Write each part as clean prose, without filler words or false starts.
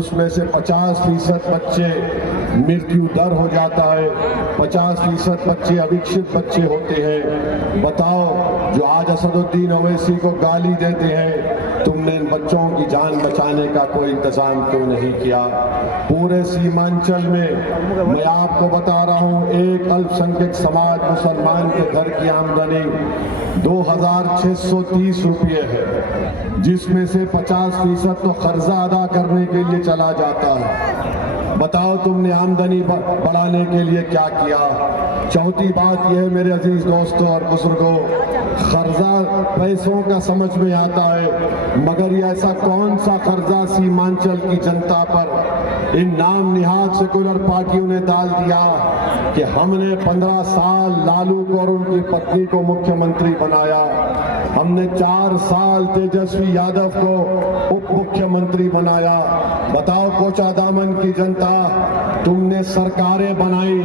उसमें से 50% बच्चे मृत्यु दर हो जाता है, 50% बच्चे अविकसित बच्चे होते हैं। बताओ, जो आज असदुद्दीन ओवैसी को गाली देते हैं, तुमने इन बच्चों की जान बचाने का कोई इंतजाम क्यों नहीं किया? पूरे सीमांचल में मैं आपको बता रहा हूं, एक अल्पसंख्यक समाज मुसलमान के घर की आमदनी 2630 रुपये है, जिसमें से 50% तो कर्जा अदा करने के लिए चला जाता है। बताओ, तुमने आमदनी बढ़ाने के लिए क्या किया? चौथी बात यह है मेरे अजीज दोस्तों और बुजुर्गों, कर्जा पैसों का समझ में आता है, मगर ये ऐसा कौन सा कर्जा सीमांचल की जनता पर इन नाम निहाद सेकुलर पार्टियों ने डाल दिया कि हमने 15 साल लालू को और उनकी पत्नी को मुख्यमंत्री बनाया, हमने 4 साल तेजस्वी यादव को उप मुख्यमंत्री बनाया। बताओ कोचा दामन की जनता, तुमने सरकारें बनाई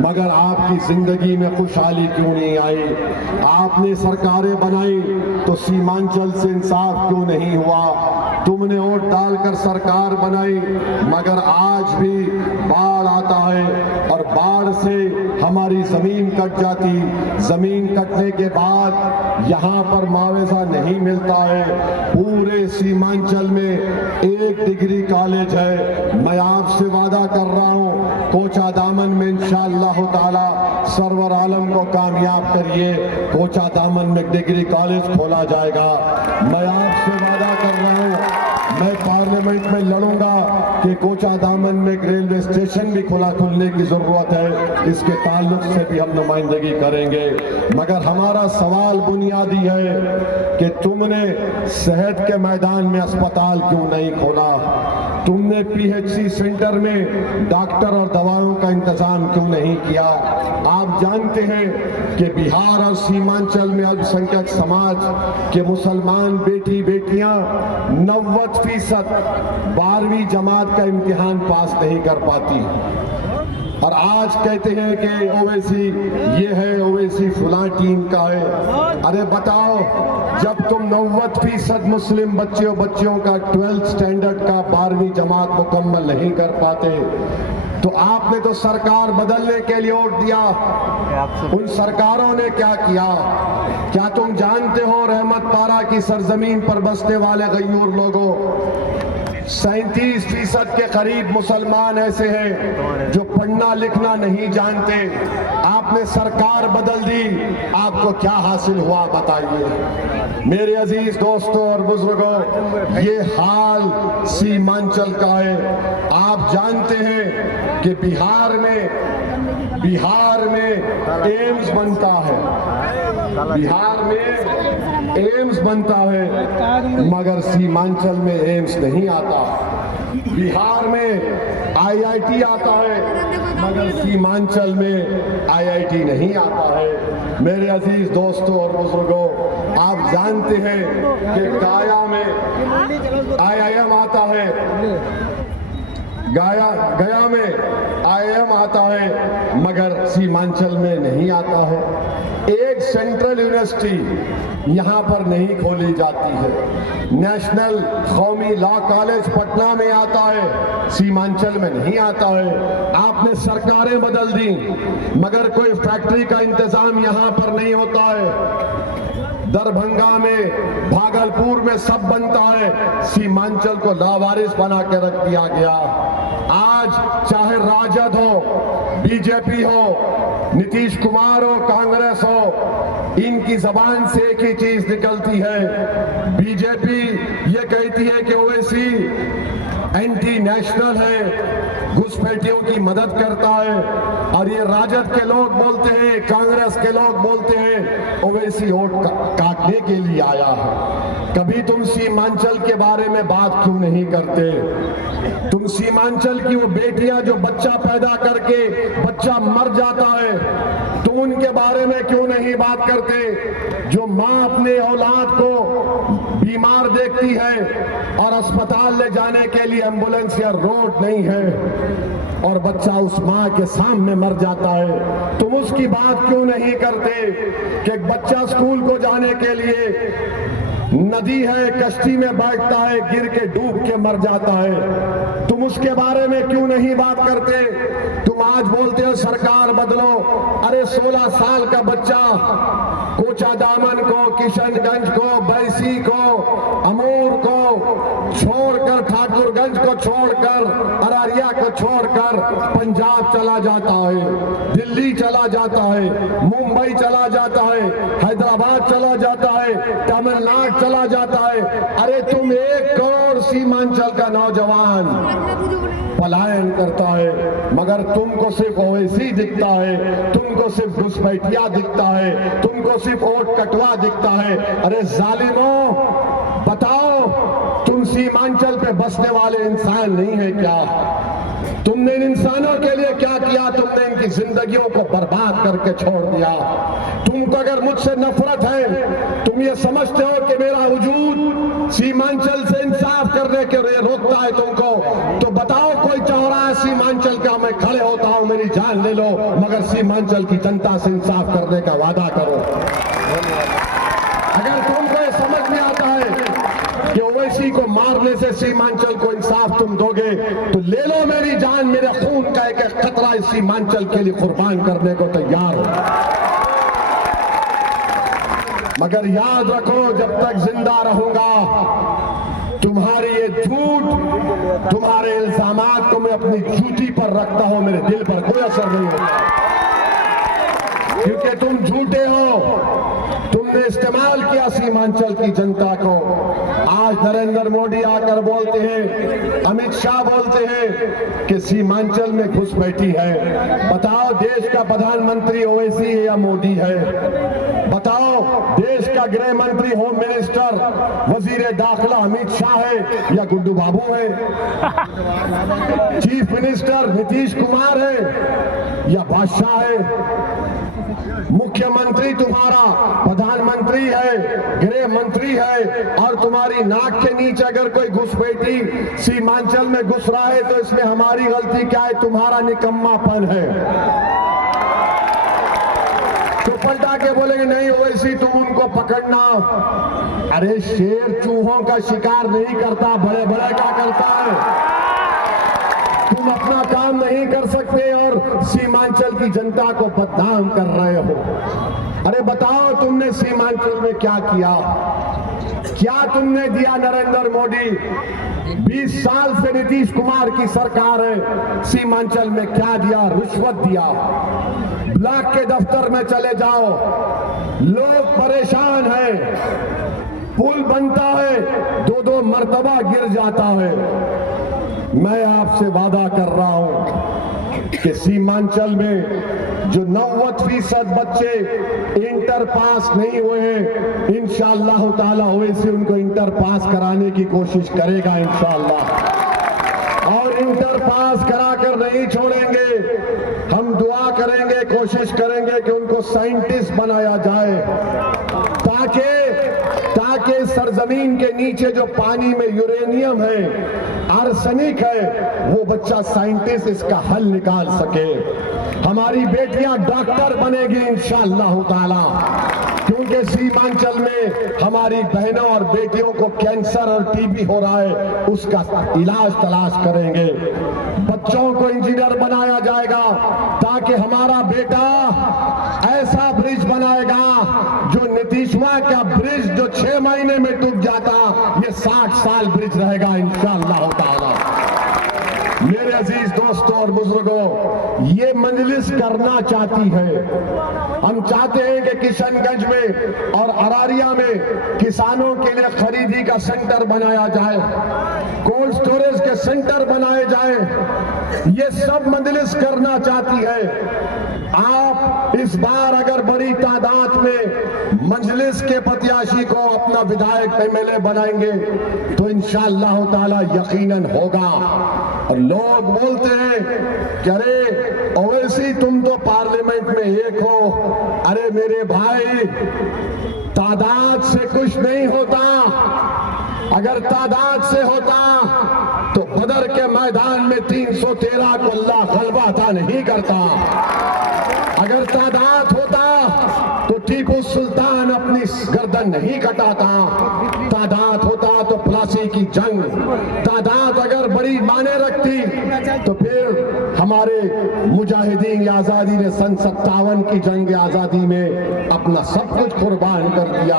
मगर आपकी जिंदगी में खुशहाली क्यों नहीं आई? आपने सरकारें बनाई तो सीमांचल से इंसाफ क्यों नहीं हुआ? तुमने वोट डालकर सरकार बनाई मगर आज भी बाढ़ आता है और बाढ़ से हमारी जमीन कट जाती, जमीन कटने के बाद यहाँ पर मुआवजा नहीं मिलता है। पूरे सीमांचल में एक डिग्री कॉलेज है। मैं आपसे वादा कर रहा हूँ, कोचा दामन में इंशाअल्लाह ताला सरवर आलम को कामयाब करिए, कोचा दामन में डिग्री कॉलेज खोला जाएगा। मैं आपसे वादा कर रहा हूँ, मैं पार्लियामेंट में लड़ूंगा कि कोचा दामन में एक रेलवे स्टेशन भी खुलने की जरूरत है, इसके ताल्लुक से भी हम नुमाइंदगी करेंगे। मगर हमारा सवाल बुनियादी है कि तुमने सेहत के मैदान में अस्पताल क्यों नहीं खोला? तुमने पीएचसी सेंटर में डॉक्टर और दवाओं का इंतजाम क्यों नहीं किया? आप जानते हैं कि बिहार और सीमांचल में अल्पसंख्यक समाज के मुसलमान बेटी बेटियां 90% 12वीं जमात का इम्तिहान पास नहीं कर पाती, और आज कहते हैं कि ओवैसी ये है, ओवैसी फुला टीम का है। अरे बताओ, जब तुम 90% मुस्लिम बच्चियों का 12th स्टैंडर्ड का 12वीं जमात मुकम्मल नहीं कर पाते, तो आपने तो सरकार बदलने के लिए वोट दिया। उन सरकारों ने क्या किया? क्या तुम जानते हो, रहमत पारा की सरजमीन पर बसने वाले गयूर लोगों, 37% के करीब मुसलमान ऐसे हैं जो पढ़ना लिखना नहीं जानते। आपने सरकार बदल दी, आपको क्या हासिल हुआ बताइए? मेरे अजीज दोस्तों और बुजुर्गों, ये हाल सीमांचल का है। आप जानते हैं कि बिहार में एम्स बनता है, बिहार में एम्स बनता है मगर सीमांचल में एम्स नहीं आता। बिहार में आईआईटी आता है मगर सीमांचल में आईआईटी नहीं आता है। मेरे अजीज दोस्तों और बुजुर्गों, आप जानते हैं कि गया में आईआईएम आता है, गया में आईआईएम आता है मगर सीमांचल में नहीं आता है। एक सेंट्रल यूनिवर्सिटी यहाँ पर नहीं खोली जाती है। नेशनल कौमी लॉ कॉलेज पटना में आता है, सीमांचल में नहीं आता है। आपने सरकारें बदल दी मगर कोई फैक्ट्री का इंतजाम यहाँ पर नहीं होता है। दरभंगा में, भागलपुर में सब बनता है, सीमांचल को लावारिस बना के रख दिया गया। आज चाहे राजद हो, बीजेपी हो, नीतीश कुमार हो, कांग्रेस हो, इनकी जबान से एक ही चीज निकलती है। बीजेपी ये कहती है कि ओवैसी एंटी नेशनल है, घुसपैठियों की मदद करता है, और ये राजद के लोग बोलते हैं, कांग्रेस के लोग बोलते हैं ओवैसी वोट काटने के लिए आया है। कभी तुम सीमांचल के बारे में बात क्यों नहीं करते? तुम सीमांचल की वो बेटियां जो बच्चा पैदा करके बच्चा मर जाता है, तुम उनके बारे में क्यों नहीं बात करते? जो माँ अपने औलाद को बीमार देखती है और अस्पताल ले जाने के लिए एम्बुलेंस या रोड नहीं है और बच्चा उस माँ के सामने मर जाता है, तुम उसकी बात क्यों नहीं करते? कि एक बच्चा स्कूल को जाने के लिए नदी है, कश्ती में बैठता है, गिर के डूब के मर जाता है। तुम उसके बारे में क्यों नहीं बात करते? तुम आज बोलते हो सरकार बदलो। अरे 16 साल का बच्चा कोचा दामन को, किशनगंज को, बैसी को, अमूर को छोड़कर, ठाकुरगंज को छोड़कर, अररिया को छोड़कर पंजाब चला जाता है, दिल्ली चला जाता है, मुंबई चला जाता है, हैदराबाद चला जाता है, तमिलनाडु चला जाता है। अरे तुम 1 करोड़ सीमांचल का नौजवान पलायन करता है, मगर तुमको सिर्फ ओवैसी दिखता है, तुमको सिर्फ घुसपैठिया दिखता है, तुमको सिर्फ वोट कटवा दिखता है। अरे जालिमों, बताओ तुम सीमांचल पे बसने वाले इंसान नहीं है क्या? तुमने इन इंसानों के लिए क्या किया? तुमने इनकी जिंदगियों को बर्बाद करके छोड़ दिया। तुमको अगर मुझसे नफरत है, तुम ये समझते हो कि मेरा वजूद सीमांचल से इंसाफ करने के लिए रोकता है तुमको, तो बताओ कोई चौराहा सीमांचल का मैं खड़े होता हूं, मेरी जान ले लो, मगर सीमांचल की जनता से इंसाफ करने का वादा करो। अगर तुमको ये समझ में आता है कि ओवैसी को मारने से सीमांचल को इंसाफ तुम दोगे, तो ले लो मेरी जान, मेरे खून का एक खतरा इस सीमांचल के लिए कुर्बान करने को तैयार हो। मगर याद रखो, जब तक जिंदा रहूंगा, तुम्हारे ये झूठ, तुम्हारे इल्जामात को मैं अपनी जूती पर रखता हूं, मेरे दिल पर कोई असर नहीं होता, क्योंकि तुम झूठे हो। तुमने इस्तेमाल किया सीमांचल की जनता को। आज नरेंद्र मोदी आकर बोलते हैं, अमित शाह बोलते हैं कि सीमांचल में घुसपैठी है। बताओ देश का प्रधानमंत्री ओवैसी है या मोदी है? बताओ देश का गृह मंत्री, होम मिनिस्टर, वजीर दाखिला अमित शाह है या गुड्डू बाबू है? चीफ मिनिस्टर नीतीश कुमार है या बादशाह है? मुख्यमंत्री तुम्हारा प्रधानमंत्री है, गृह मंत्री है, और तुम्हारी नाक के नीचे अगर कोई घुसपैठी सीमांचल में घुस रहा है तो इसमें हमारी गलती क्या है? तुम्हारा निकम्मापन है। तो पलटा के बोलेंगे नहीं ओवैसी तुम उनको पकड़ना। अरे शेर चूहों का शिकार नहीं करता, बड़े बड़े का करता है। तुम अपना काम नहीं कर सकते और सीमांचल की जनता को बदनाम कर रहे हो। अरे बताओ तुमने सीमांचल में क्या किया? क्या तुमने दिया? नरेंद्र मोदी 20 साल से नीतीश कुमार की सरकार है, सीमांचल में क्या दिया? रिश्वत दिया। ब्लॉक के दफ्तर में चले जाओ, लोग परेशान हैं, पुल बनता है 2-2 मर्तबा गिर जाता है। मैं आपसे वादा कर रहा हूं कि सीमांचल में जो 90% बच्चे इंटर पास नहीं हुए हैं, इंशाअल्लाह ताला ओवैसी उनको इंटर पास कराने की कोशिश करेगा इंशाअल्लाह। और इंटर पास कराकर नहीं छोड़ेंगे, हम दुआ करेंगे, कोशिश करेंगे कि उनको साइंटिस्ट बनाया जाए, ताकि सरजमीन के नीचे जो पानी में यूरेनियम है, आर्सेनिक है, वो बच्चा साइंटिस्ट इसका हल निकाल सके। हमारी बेटियां डॉक्टर बनेगी इंशाअल्लाह ताला, क्योंकि सीमांचल में हमारी बहनों और बेटियों को कैंसर और टीबी हो रहा है, उसका इलाज तलाश करेंगे। बच्चों को इंजीनियर बनाया जाएगा, ताकि हमारा बेटा ऐसा ब्रिज बनाएगा जो नीतीशवा का ब्रिज जो 6 महीने में टूट जाता, ये 60 साल ब्रिज रहेगा इंशाअल्लाह ताला। मेरे अजीज दोस्तों और बुजुर्गों, ये मजलिस करना चाहती है। हम चाहते हैं कि किशनगंज में और अरारिया में किसानों के लिए खरीदी का सेंटर बनाया जाए, कोल्ड स्टोरेज के सेंटर बनाए जाए। ये सब मजलिस करना चाहती है। आप इस बार अगर बड़ी तादाद में मजलिस के प्रत्याशी को अपना विधायक एमएलए बनाएंगे तो इंशाअल्लाह ताला यकीनन होगा। और लोग बोलते हैं कि अरे ओवैसी तुम तो पार्लियामेंट में एक हो। अरे मेरे भाई, तादाद से कुछ नहीं होता। अगर तादाद से होता तो बदर के मैदान में 313 को अल्लाह गलबा अता नहीं करता। अगर तादाद होता तो टीपू सुल्तान अपनी गर्दन गर्दन नहीं कटाता। तादाद होता तो प्लासी की जंग, तादाद अगर बड़ी माने रखती तो फिर हमारे मुजाहिदीन आजादी ने सन 57 की जंग आजादी में अपना सब कुछ कुर्बान कर दिया।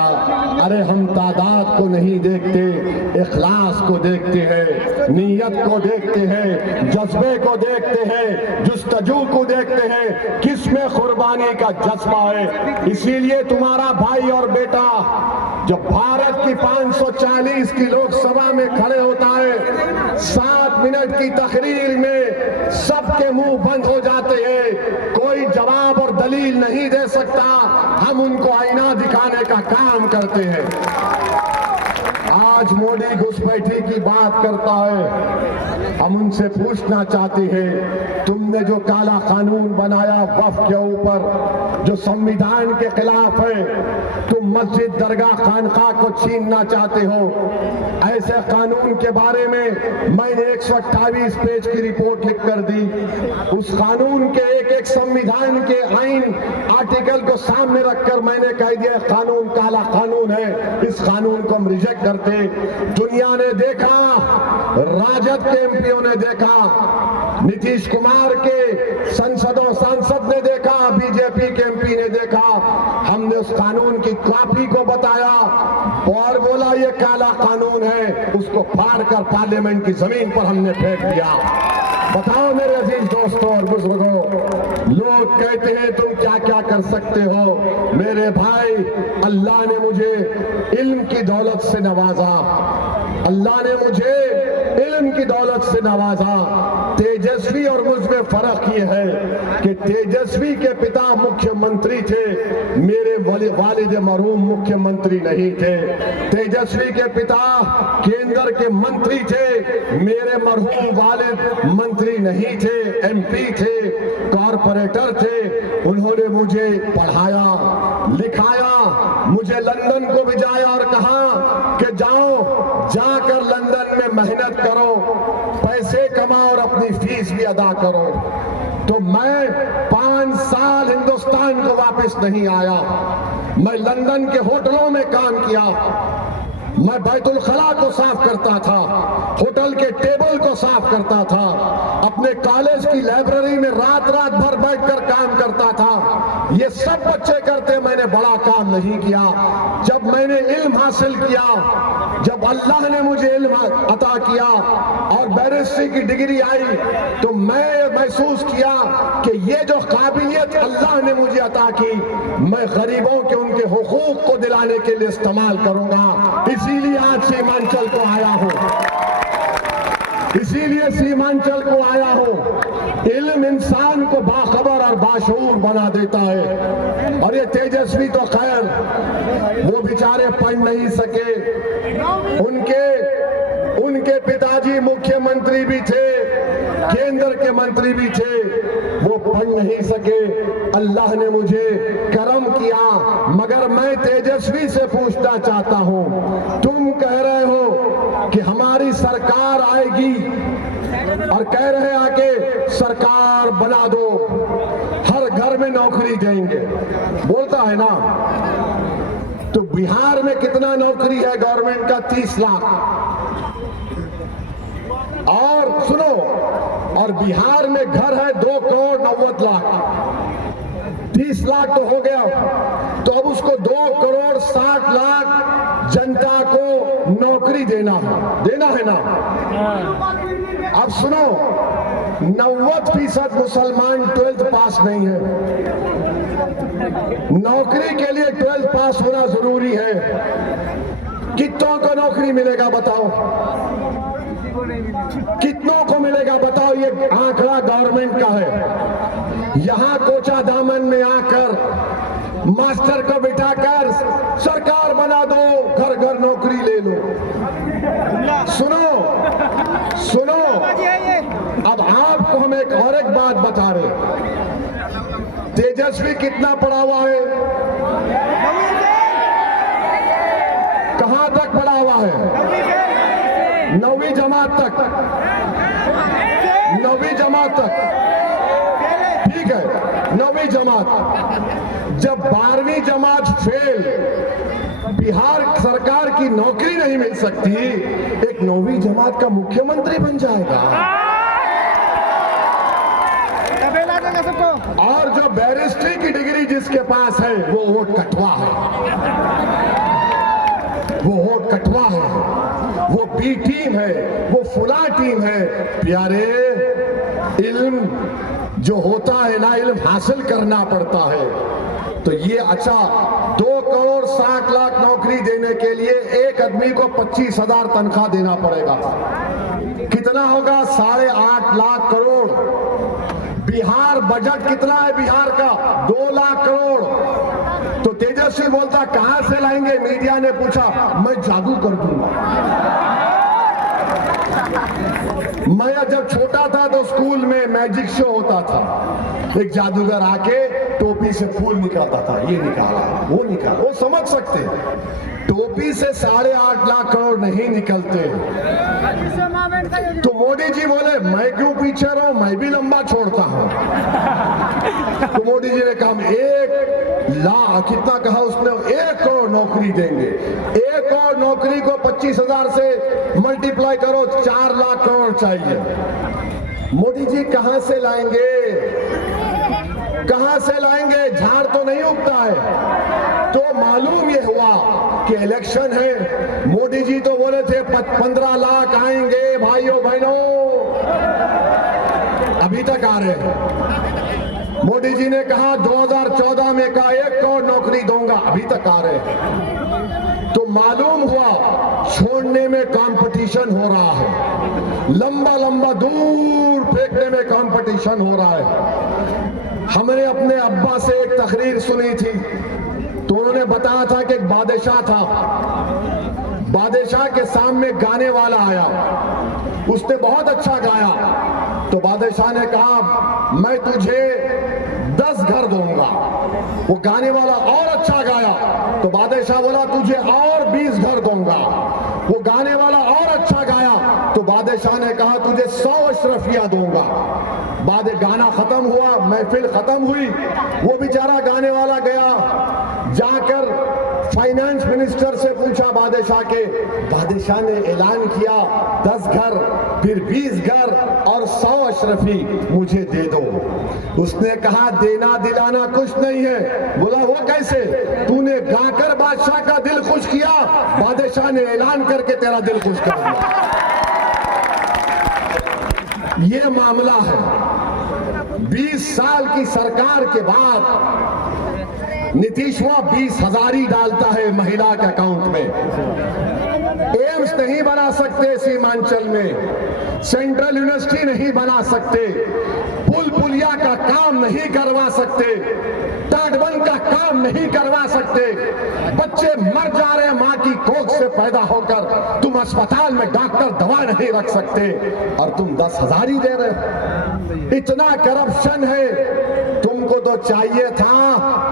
अरे हम तादाद को नहीं देखते, इखलास को देखते हैं, नीयत को देखते हैं, जज्बे को देखते हैं, जुस्तजू को देखते हैं, किसमें कुर्बानी का जज्बा है। इसीलिए तुम्हारा भाई और बेटा जब भारत की 540 की लोकसभा में खड़े होता है, 7 मिनट की तकरीर में सबके मुंह बंद हो जाते हैं, कोई जवाब और दलील नहीं दे सकता। हम उनको आईना दिखाने का काम करते हैं। आज मोदी घुसपैठी की बात करता है, हम उनसे पूछना चाहते हैं, तुमने जो काला कानून बनाया वक्फ के ऊपर जो संविधान के खिलाफ है, तुम मस्जिद दरगाह खानका को छीनना चाहते हो। ऐसे कानून के बारे में मैंने 128 पेज की रिपोर्ट लिख कर दी। उस कानून के एक एक संविधान के आइन आर्टिकल को सामने रखकर मैंने कह दिया कानून काला कानून है, इस कानून को हम रिजेक्ट करते। दुनिया ने देखा, राजद के एमपीओ ने देखा, नीतीश कुमार के सांसद ने देखा, बीजेपी के एमपी ने देखा। हमने उस कानून की कॉपी को बताया और बोला ये काला कानून है, उसको फाड़ कर पार्लियामेंट की जमीन पर हमने फेंक दिया। बताओ मेरे अजीज दोस्तों और बुजुर्गों, लोग कहते हैं तुम क्या क्या कर सकते हो। मेरे भाई, अल्लाह ने मुझे इल्म की दौलत से नवाजा, अल्लाह ने मुझे इल्म की दौलत से नवाजा। तेजस्वी और मुझमें फर्क ये है कि तेजस्वी के पिता मुख्यमंत्री थे, मेरे वालिद मरहूम मुख्यमंत्री नहीं थे। तेजस्वी के पिता केंद्र के मंत्री थे, मेरे मरहूम वालिद मंत्री नहीं थे, एमपी थे, कॉरपोरेटर थे। उन्होंने मुझे पढ़ाया, लिखाया, मुझे लंदन को भेजाया और कहा कि जाओ, जाकर लंदन में मेहनत करो, पैसे कमाओ और अपनी फीस भी अदा करो। तो मैं 5 साल हिंदुस्तान को वापस नहीं आया। मैं लंदन के होटलों में काम किया, मैं बैतुल खला को साफ करता था, होटल के टेबल को साफ करता था, अपने कॉलेज की लाइब्रेरी में रात रात भर बैठकर काम करता था। ये सब बच्चे करते, मैंने बड़ा काम नहीं किया। जब मैंने इल्म हासिल किया, जब अल्लाह ने मुझे इल्म अता किया और बैरिस्ट्री की डिग्री आई, तो मैं महसूस किया कि ये जो काबिलियत अल्लाह ने मुझे अता की, मैं गरीबों के उनके हुकूक को दिलाने के लिए इस्तेमाल करूंगा। इसीलिए आज सीमांचल को आया हूं, इसीलिए सीमांचल को आया हूं। इल्म इंसान को बाखबर और बाशऊर बना देता है। और ये तेजस्वी तो खैर वो बेचारे पढ़ नहीं सके, उनके पिताजी मुख्यमंत्री भी थे, केंद्र के मंत्री भी थे, वो पढ़ नहीं सके। अल्लाह ने मुझे करम किया। मगर मैं तेजस्वी से पूछना चाहता हूं, तुम कह रहे हो कि हमारी सरकार आएगी और कह रहे आके सरकार बना दो, हर घर में नौकरी देंगे, बोलता है ना। तो बिहार में कितना नौकरी है गवर्नमेंट का? 30 लाख। और सुनो, और बिहार में घर है 2 करोड़ 90 लाख। 30 लाख तो हो गया, तो अब उसको 2 करोड़ 60 लाख जनता को नौकरी देना है ना। अब सुनो, 90% मुसलमान 12th पास नहीं है। नौकरी के लिए 12th पास होना जरूरी है। कितनों को नौकरी मिलेगा बताओ? कितनों को मिलेगा बताओ? ये आंकड़ा गवर्नमेंट का है। यहां कोचा दामन में आकर मास्टर को बिठाकर सरकार बना दो, घर घर नौकरी ले लो। सुनो, अब आपको हम एक और एक बात बता रहे। तेजस्वी कितना पढ़ा हुआ है? कहां तक पढ़ा हुआ है? 9वीं जमात तक। 9वीं जमात तक, ठीक है, 9वीं जमात। जब 12वीं जमात फेल बिहार सरकार की नौकरी नहीं मिल सकती, एक 9वीं जमात का मुख्यमंत्री बन जाएगा। और जो बैरिस्ट्री की डिग्री जिसके पास है वो वोट कटवा है, वो वोट कटवा है, वो बी टीम है, वो फुला टीम है। प्यारे, इल्म जो होता है ना, इल्म हासिल करना पड़ता है। तो ये अच्छा 2 करोड़ 60 लाख नौकरी देने के लिए एक आदमी को 25,000 तनख्वाह देना पड़ेगा। कितना होगा? 8.5 लाख करोड़। बिहार बजट कितना है बिहार का? 2 लाख करोड़। तो तेजस्वी बोलता कहां से लाएंगे? मीडिया ने पूछा, मैं जादू कर दूंगा। मैं जब छोटा था तो स्कूल में मैजिक शो होता था, एक जादूगर आके टोपी से फूल निकालता था, ये निकाला, वो निकाला। वो समझ सकते हैं टोपी से 8.5 लाख करोड़ नहीं निकलते। तो मोदी जी बोले मैं क्यों पीछे रहूं, मैं भी लंबा छोड़ता हूं। तो मोदी जी ने कहा 1 लाख, कितना कहा उसने? 1 करोड़ नौकरी देंगे। 1 करोड़ नौकरी को 25,000 से मल्टीप्लाई करो, 4 लाख करोड़ चाहिए। मोदी जी कहां से लाएंगे? कहां से लाएंगे? झाड़ तो नहीं उगता है। तो मालूम ये हुआ कि इलेक्शन है। मोदी जी तो बोले थे 15 लाख आएंगे भाइयों बहनों, अभी तक आ रहे हैं। मोदी जी ने कहा 2014 में कहा 1 करोड़ नौकरी दूंगा, अभी तक आ रहे हैं। तो मालूम हुआ छोड़ने में कंपटीशन हो रहा है, लंबा लंबा दूर फेंकने में कंपटीशन हो रहा है। हमने अपने अब्बा से एक तकरीर सुनी थी, तो उन्होंने बताया था कि एक बादशाह था, बादशाह के सामने गाने वाला आया, उसने बहुत अच्छा गाया। तो बादशाह ने कहा मैं तुझे 10 घर दूंगा। वो गाने वाला और अच्छा गाया, तो बादशाह बोला तुझे और 20 घर दूंगा। वो गाने वाला और अच्छा गाया, तो बादशाह ने कहा तुझे 100 अशरफिया दूंगा। बाद गाना खत्म हुआ, महफिल खत्म हुई, वो बेचारा गाने वाला गया, जाकर फाइनेंस मिनिस्टर से पूछा बादशाह के। बादशाह ने ऐलान किया 10 घर, फिर 20 घर और 100 अशरफी मुझे दे दो। उसने कहा देना दिलाना कुछ नहीं है। बोला वो कैसे? तूने गाकर बादशाह का दिल खुश किया, बादशाह ने ऐलान करके तेरा दिल खुश कर दिया। ये मामला है। 20 साल की सरकार के बाद नीतीशवा 20,000 ही डालता है महिला के अकाउंट में। एम्स नहीं बना सकते सीमांचल में, सेंट्रल यूनिवर्सिटी नहीं बना सकते, पुल पुलिया का काम नहीं करवा सकते, तटबंध का काम नहीं करवा सकते। बच्चे मर जा रहे हैं मां की कोख से पैदा होकर, तुम अस्पताल में डॉक्टर दवा नहीं रख सकते और तुम 10,000 ही दे रहे हो। इतना करप्शन है। तुमको तो चाहिए था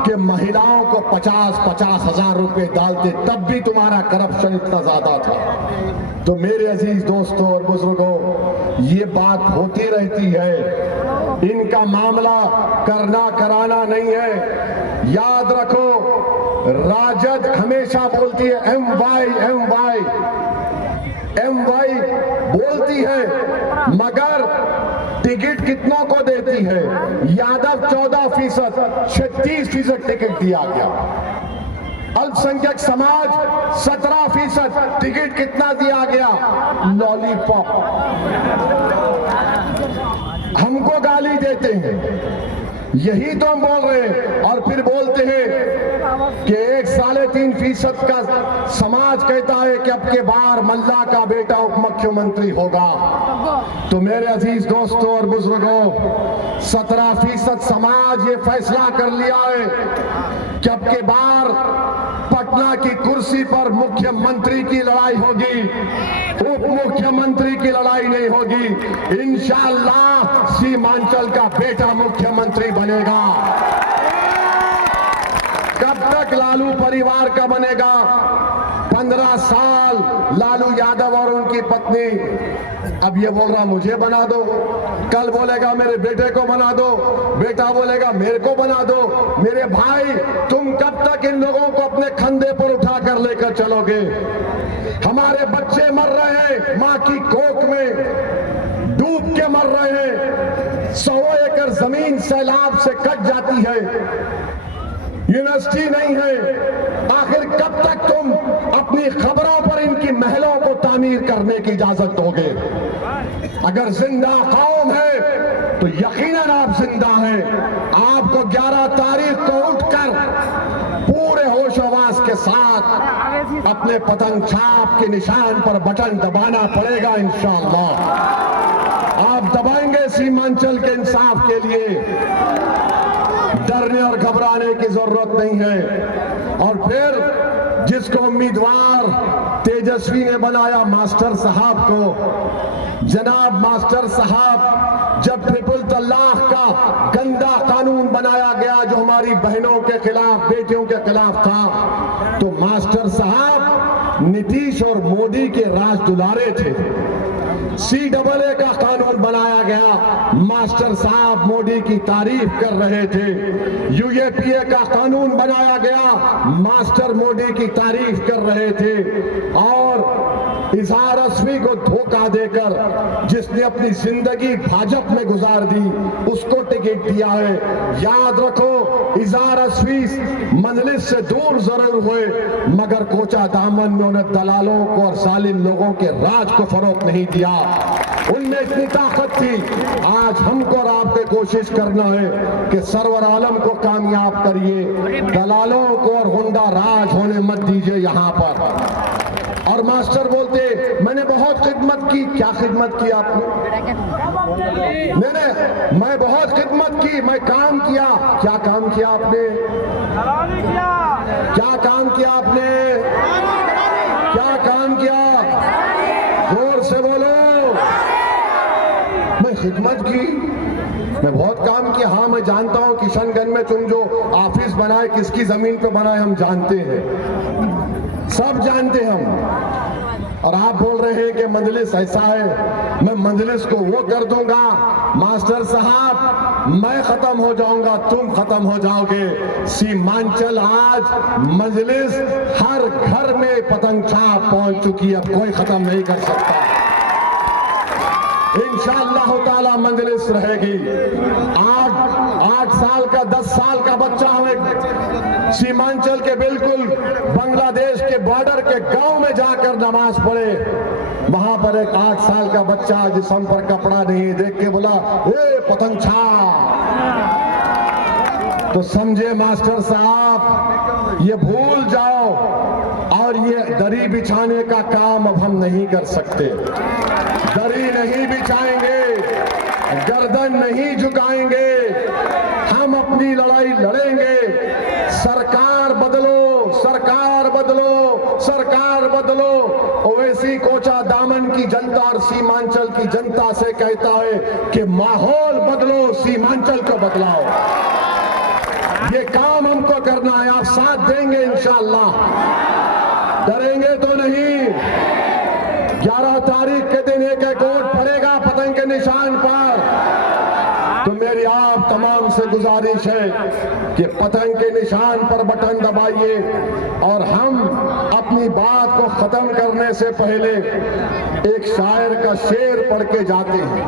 कि महिलाओं को 50-50 हजार रुपए डालते, तब भी तुम्हारा करप्शन इतना ज्यादा था। तो मेरे अजीज दोस्तों और बुजुर्गों, ये बात होती रहती है, इनका मामला करना कराना नहीं है। याद रखो, राजद हमेशा बोलती है MY बोलती है, मगर टिकट कितनों को देती है? यादव 14%, 36% टिकट दिया गया। अल्पसंख्यक समाज 17%, टिकट कितना दिया गया? लॉलीपॉप। हमको गाली देते हैं, यही तो हम बोल रहे हैं। और फिर बोलते हैं कि 3.5% का समाज कहता है कि अब के बार मल्ला का बेटा उप मुख्यमंत्री होगा। तो मेरे अजीज दोस्तों और बुजुर्गों, 17% समाज ये फैसला कर लिया है कि अब के बार पटना की कुर्सी पर मुख्यमंत्री की लड़ाई होगी, उप मुख्यमंत्री की लड़ाई नहीं होगी। इंशाअल्लाह सीमांचल का बेटा मुख्यमंत्री बनेगा। कब तक लालू परिवार का बनेगा? 15 साल लालू यादव और उनकी पत्नी, अब ये बोल रहा मुझे बना दो, कल बोलेगा मेरे बेटे को बना दो, बेटा बोलेगा मेरे को बना दो। मेरे भाई, तुम कब तक इन लोगों को अपने कंधे पर उठा कर लेकर चलोगे? हमारे बच्चे मर रहे हैं, मां की कोख में डूब के मर रहे हैं। 100 एकड़ जमीन सैलाब से कट जाती है, यूनिवर्सिटी नहीं है। आखिर कब तक तुम अपनी खबरों पर इनकी महलों को तामीर करने की इजाजत दोगे? अगर जिंदा कौम है तो यकीनन आप जिंदा हैं। आपको 11 तारीख को उठकर पूरे होशोवास के साथ अपने पतंग छाप के निशान पर बटन दबाना पड़ेगा इंशाअल्लाह। आप दबाएंगे सीमांचल के इंसाफ के लिए। डरने और घबराने की जरूरत नहीं है। और फिर जिसको उम्मीदवार तेजस्वी ने बनाया मास्टर साहब को, जनाब मास्टर साहब, जब ट्रिपल तलाक का गंदा कानून बनाया गया जो हमारी बहनों के खिलाफ, बेटियों के खिलाफ था, तो मास्टर साहब नीतीश और मोदी के राज दुलारे थे। CAA का कानून बनाया गया, मास्टर साहब मोदी की तारीफ कर रहे थे। UAPA का कानून बनाया गया, मास्टर मोदी की तारीफ कर रहे थे। और इजहार अस्वी को धोखा देकर जिसने अपनी जिंदगी भाजपा में गुजार दी, उसको टिकट दिया है। याद रखो, इजहार अस्वी मंजलिस से दूर जरूर हुए, मगर कोचा दामन में उन्हें दलालों को और जालिम लोगों के राज को फरोग नहीं दिया। उनमें इतनी ताकत थी। आज हमको और आपको कोशिश करना है कि सरवर आलम को कामयाब करिए, दलालों को और गुंडा राज होने मत दीजिए यहाँ पर। और मास्टर बोलते मैंने बहुत खिदमत की। क्या खिदमत की आपने? नहीं, मैं बहुत खिदमत की, मैं काम किया। क्या काम किया आपने? क्या काम किया आपने? क्या काम किया? जोर से बोलो। मैं खिदमत की, मैं बहुत काम किया। हाँ, मैं जानता हूं किशनगंज में तुम जो ऑफिस बनाए किसकी जमीन पे बनाए हम जानते हैं, सब जानते हैं हम। और आप बोल रहे हैं कि मजलिस ऐसा है, मैं मजलिस को वो कर दूंगा। मास्टर साहब, मैं खत्म हो जाऊंगा, तुम खत्म हो जाओगे। सीमांचल आज मजलिस हर घर में पतंग छाप पहुंच चुकी है, अब कोई खत्म नहीं कर सकता। इंशाअल्लाह ताला मजलिस रहेगी। 8 साल का 10 साल का बच्चा हमें सीमांचल के बिल्कुल बांग्लादेश के बॉर्डर के गांव में जाकर नमाज पढ़े, वहां पर एक 8 साल का बच्चा जिस्म पर कपड़ा नहीं, देख के बोला ए पतंग छाप। तो समझे मास्टर साहब, ये भूल जाओ। और ये दरी बिछाने का काम अब हम नहीं कर सकते। दरी नहीं बिछाएंगे, गर्दन नहीं झुकाएंगे, हम अपनी लड़ाई लड़ेंगे। सरकार बदलो, सरकार बदलो, सरकार बदलो। ओवैसी कोचा दामन की जनता और सीमांचल की जनता से कहता है कि माहौल बदलो, सीमांचल को बदलाओ। ये काम हमको करना है, आप साथ देंगे इंशाअल्लाह। डरेंगे तो नहीं। 11 तारीख के दिन एक वोट पड़ेगा पतंग के निशान पर। तो मेरी आप तमाम से गुजारिश है कि पतंग के निशान पर बटन दबाइए। और हम अपनी बात को खत्म करने से पहले एक शायर का शेर पढ़ के जाते हैं।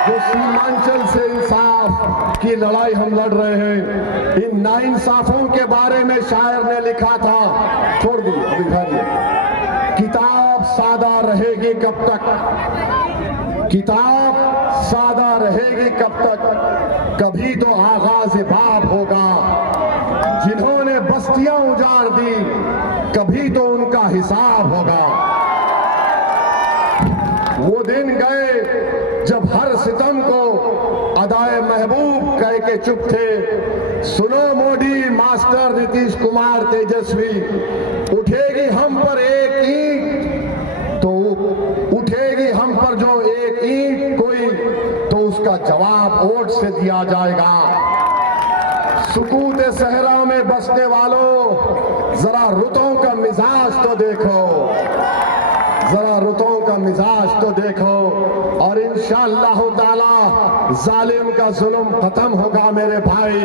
जो सीमांचल से इंसाफ की लड़ाई हम लड़ रहे हैं, इन नाइंसाफों के बारे में शायर ने लिखा था, छोड़ दीजिए अभी। किताब सादा रहेगी कब तक, किताब सादा रहेगी कब तक, कभी तो आगाज बाब होगा। जिन्होंने बस्तियां उजाड़ दी, कभी तो उनका हिसाब होगा। वो दिन गए जब हर सितम को अदाए महबूब कह के चुप थे। सुनो मोदी, मास्टर, नीतीश कुमार, तेजस्वी, उठेगी हम पर एक ईंट तो उठेगी हम पर जो एक ईंट कोई, तो उसका जवाब वोट से दिया जाएगा। सुकूत सहरा में बसने वालों, जरा रुतों का मिजाज तो देखो, जरा रुतों का मिजाज तो देखो, और इंशाअल्लाह ताला जालिम का जुल्म खत्म होगा मेरे भाई,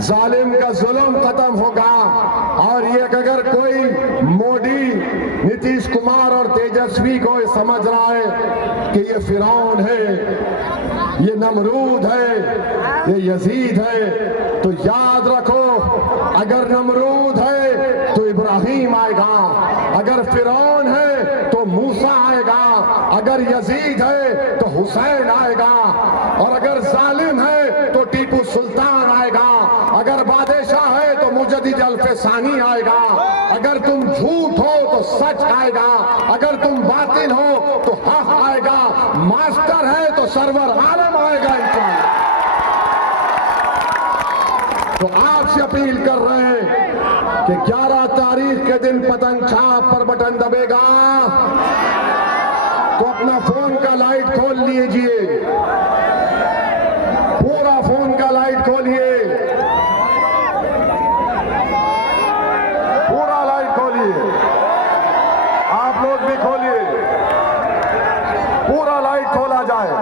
जालिम का जुल्म खत्म होगा। और ये अगर कोई मोदी, नीतीश कुमार और तेजस्वी को समझ रहा है कि ये फिरौन है, ये नमरूद है, ये यजीद है, तो याद रखो, अगर नमरूद है तो इब्राहिम आएगा, अगर फिरौन है तो मूसा आएगा, अगर यजीद है तो हुसैन आएगा, और अगर जालिम है तो टीपू सुल्तान आएगा, अगर बादशाह है तो मुजद्दिद अल-फसानी आएगा, अगर तुम झूठ हो तो सच आएगा, अगर तुम बातिल हो तो हक आएगा, मास्टर है तो सरवर आलम आएगा इंशाअल्लाह। तो आपसे अपील कर रहे हैं कि 11 तारीख के दिन पतंग छाप पर बटन दबेगा तो अपना फोन का लाइट खोल लीजिए, पूरा फोन का लाइट खोलिए, पूरा लाइट खोलिए, आप लोग भी खोलिए, पूरा लाइट खोला जाए।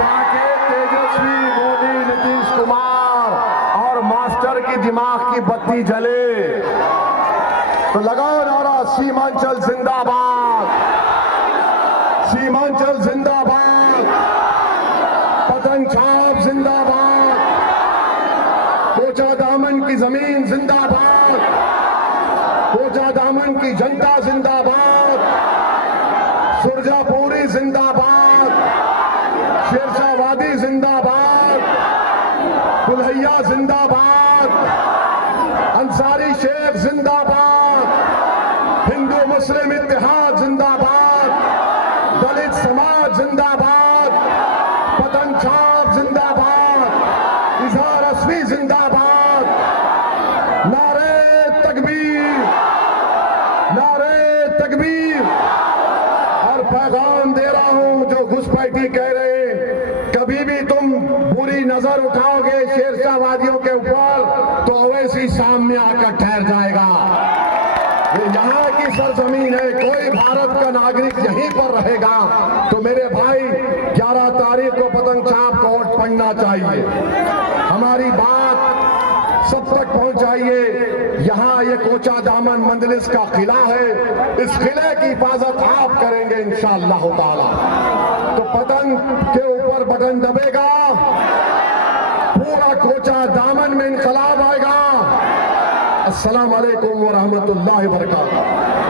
ताकि तेजस्वी, मोदी, नीतीश कुमार और मास्टर की दिमाग की बत्ती जले। तो लगाओ नारा, सीमांचल जिंदाबाद, सीमांचल जिंदाबाद, पतंग छाप जिंदाबाद, कोचा दामन की जमीन जिंदाबाद, कोचा दामन की जनता जिंदाबाद, सुरजापुरी जिंदाबाद, शेरशाह वादी जिंदाबाद, कुल्हैया जिंदाबाद, अंसारी शेख जिंदाबाद, हिंदू मुस्लिम इत्तेहाद जिंदाबाद, दलित समाज जिंदाबाद, पतंग छाप जिंदाबाद, इजहार असवी जिंदाबाद, नारे तकबीर, नारे तकबीर। और पैगाम दे रहा हूं जो घुसपैठी कह रहे हैं, कभी भी तुम बुरी नजर उठाओगे शेरशाह वादियों के ऊपर तो अवैसी सामने आकर ठहर जाएगा। ये यहाँ की सरजमीन है, कोई भारत का नागरिक यहीं पर रहेगा। तो मेरे भाई 11 तारीख को पतंग छाप कोर्ट पढ़ना चाहिए, हमारी बात सब तक पहुंचाइए। यहाँ ये कोचा दामन मंजलिस का किला है, इस किले की हिफाजत आप करेंगे इंशाअल्लाह ताला। तो पतंग के ऊपर बटन दबेगा, पूरा कोचा दामन में इनकलाब आएगा। अस्सलाम वालेकुम व रहमतुल्लाहि व बरकातहू।